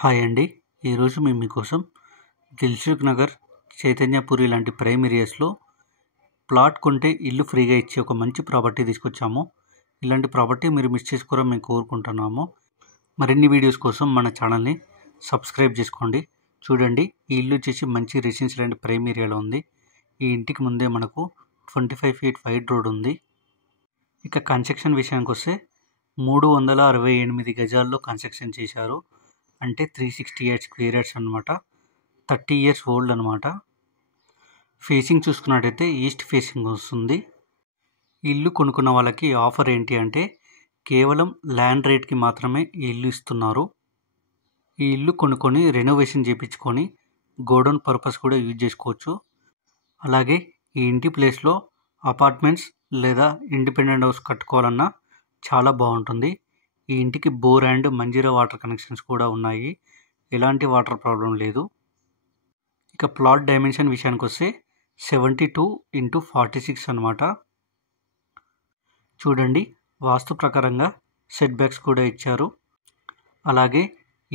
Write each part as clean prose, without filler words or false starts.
Hi అండి. ఈరోజు మేము మీకోసం దిల్సుఖ్ నగర్, చైతన్యపురి లాంటి ప్రైమ్ ఏరియాస్లో ప్లాట్ కొంటే ఇల్లు ఫ్రీగా ఇచ్చే ఒక మంచి ప్రాపర్టీ తీసుకొచ్చాము. ఇలాంటి ప్రాపర్టీ మీరు మిస్ చేసుకోవడం మేము కోరుకుంటున్నాము. మరిన్ని వీడియోస్ కోసం మన ఛానల్ని సబ్స్క్రైబ్ చేసుకోండి. చూడండి, ఈ ఇల్లు వచ్చేసి మంచి రెసిడెన్షియల్ అండ్ ప్రైమ్ ఏరియాలో ఉంది. ఈ ఇంటికి ముందే మనకు 25 ఫీట్ వైడ్ రోడ్ ఉంది. ఇక కన్స్ట్రక్షన్ విషయానికి వస్తే 368 గజాల్లో కన్స్ట్రక్షన్ చేశారు. అంటే 368 స్క్వేర్ యార్డ్స్ అనమాట. 30 ఇయర్స్ ఓల్డ్ అనమాట. ఫేసింగ్ చూసుకున్నట్టయితే ఈస్ట్ ఫేసింగ్ వస్తుంది. ఇల్లు కొనుక్కున్న వాళ్ళకి ఆఫర్ ఏంటి అంటే కేవలం ల్యాండ్ రేట్కి మాత్రమే ఈ ఇల్లు ఇస్తున్నారు. ఈ ఇల్లు కొనుక్కొని రెనోవేషన్ చేయించుకొని గోడౌన్ పర్పస్ కూడా యూజ్ చేసుకోవచ్చు. అలాగే ఈ ఇంటి ప్లేస్లో అపార్ట్మెంట్స్ లేదా ఇండిపెండెంట్ హౌస్ కట్టుకోవాలన్నా చాలా బాగుంటుంది. ఈ ఇంటికి bore and Manjira water connections కూడా ఉన్నాయి. ఎలాంటి వాటర్ ప్రాబ్లం లేదు. ఇక ప్లాట్ డైమెన్షన్ విషయానికి వస్తే 72x46 అనమాట. చూడండి, వాస్తు ప్రకారంగా సెట్ బ్యాక్స్ కూడా ఇచ్చారు. అలాగే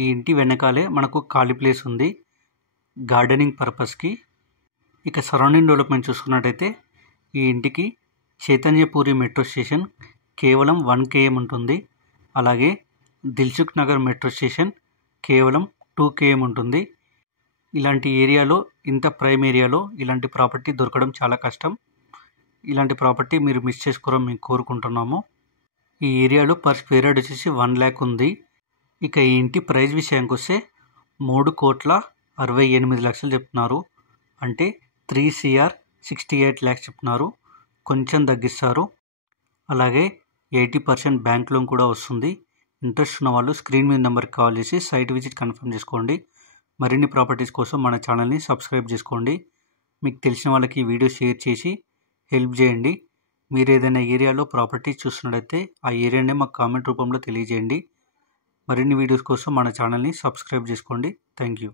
ఈ ఇంటి వెనకాలే మనకు ఖాళీ ప్లేస్ ఉంది గార్డెనింగ్ పర్పస్కి. ఇక సరౌండింగ్ డెవలప్మెంట్ చూసుకున్నట్టయితే ఈ ఇంటికి చైతన్యపురి మెట్రో స్టేషన్ కేవలం 1 km ఉంటుంది. అలాగే దిల్సుఖ్ నగర్ మెట్రో స్టేషన్ కేవలం 2 km ఉంటుంది. ఇలాంటి ఏరియాలో, ఇంత ప్రైమ్ ఏరియాలో ఇలాంటి ప్రాపర్టీ దొరకడం చాలా కష్టం. ఇలాంటి ప్రాపర్టీ మీరు మిస్ చేసుకోవడం మేము కోరుకుంటున్నాము. ఈ ఏరియాలో పర్ స్క్వేర్ యార్డ్ వచ్చేసి 1 lakh ఉంది. ఇక ఈ ఇంటి ప్రైస్ విషయానికి వస్తే 3,68,00,000 చెప్తున్నారు. అంటే 3 crore 68 lakhs చెప్తున్నారు. కొంచెం తగ్గిస్తారు. అలాగే 80% బ్యాంక్ లోన్ కూడా వస్తుంది. ఇంట్రెస్ట్ ఉన్న వాళ్ళు స్క్రీన్ మీద నెంబర్కి కాల్ చేసి సైట్ విజిట్ కన్ఫర్మ్ చేసుకోండి. మరిన్ని ప్రాపర్టీస్ కోసం మన ఛానల్ని సబ్స్క్రైబ్ చేసుకోండి. మీకు తెలిసిన వాళ్ళకి ఈ వీడియో షేర్ చేసి హెల్ప్ చేయండి. మీరు ఏదైనా ఏరియాలో ప్రాపర్టీస్ చూస్తున్నట్టయితే ఆ ఏరియానే మాకు కామెంట్ రూపంలో తెలియజేయండి. మరిన్ని వీడియోస్ కోసం మన ఛానల్ని సబ్స్క్రైబ్ చేసుకోండి. Thank you.